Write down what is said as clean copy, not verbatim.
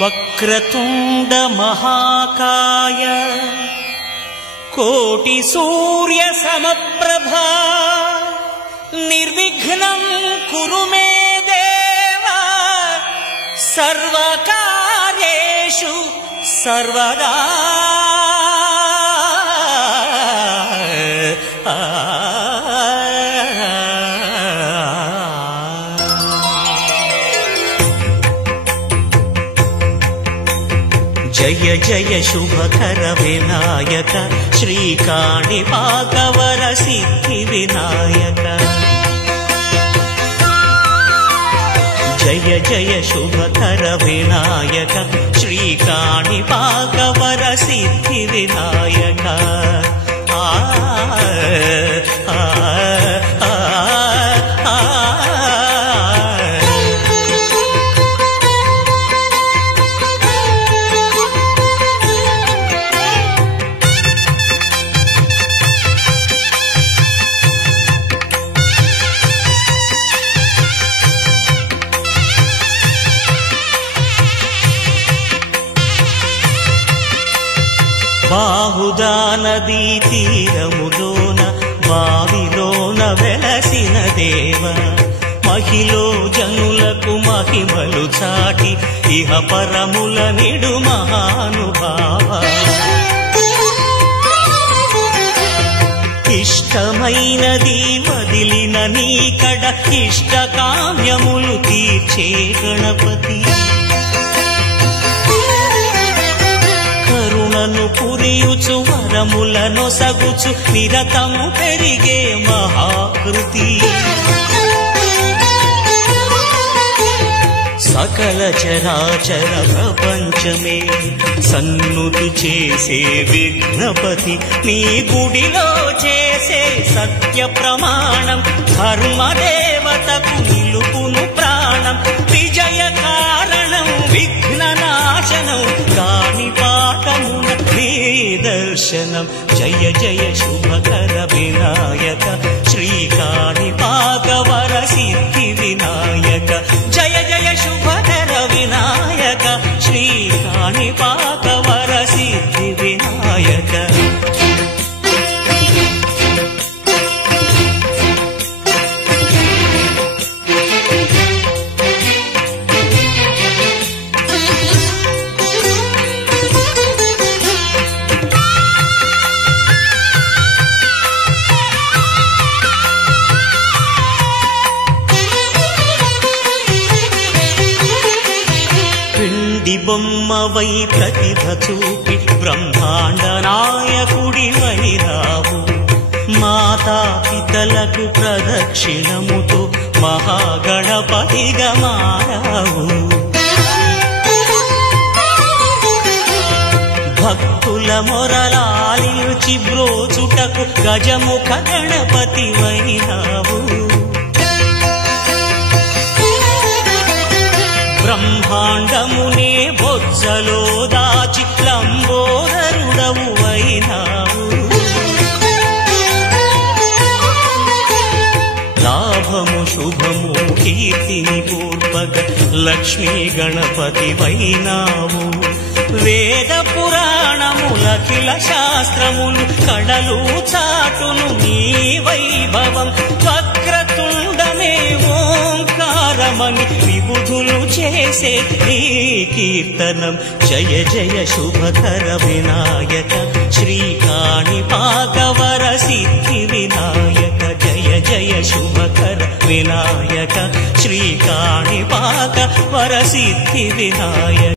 వక్రతుండ మహాకాయ కోటి సూర్య సమప్రభా నిర్విఘ్నం కురు మే దేవ సర్వకార్యేషు సర్వదా జయ జయ శుభకర వినాయక శ్రీకాణిపాకవర సిద్ధి వినాయక జయ జయ శుభకర వినాయక శ్రీకాణిపాకవర సిద్ధి వినాయక బాహుదా నదీ తీరములోన బావిలోన వెలసిన దేవ మహిలో జనులకు మహిమలు చాటి ఇహ పరముల నిడు మహానుభావ ఇష్టమైనది వదిలిన నీకడ ఇష్ట కామ్యములు తీర్చే గణపతి కరుణను పురియుచు వరములను సగుచు నిరతము పెరిగే మహాకృతి సకల చరాచర ప్రపంచమే సన్నుతి చేసే విఘ్నపతి నీ గుడిలో చేసే సత్య ప్రమాణం ధర్మదేవతకు నిలుపును ప్రాణం విజయ కారణం విఘ్న నాశనం కాణిపాకమున నీ దర్శనం జయ జయ శుభకర వినాయక శ్రీకాణిపాకవర సిద్ధి వినాయక జయ జయ శుభకర వినాయక శ్రీకాణిపాకవర సిద్ధి వినాయక బొమ్మవై ప్రతిభ చూపి బ్రహ్మాండ నాయకుడివైనావు మాతా పితలకు ప్రదక్షిణముతో మహాగణపతిగా మారావు భక్తుల మొరలాలిచి బ్రోచుటకు గజముఖ గణపతివైనావు బ్రహ్మాండమునే బొజ్జలో దాచి లంబోదరుడవు అయినావు లాభము శుభము కీర్తిని పూర్వక లక్ష్మీ గణపతి వైనావు వేద పురాణములఖిల శాస్త్రములు కడలు చాటును నీ వైభవం వక్రతుండమే ఓంకారమని విబుధులు చేసే నీ కీర్తనం జయ జయ శుభకర వినాయక శ్రీకాణిపాకవర సిద్ధి వినాయక జయ జయ శుభకర వినాయక శ్రీకాణిపాకవర సిద్ధి వినాయక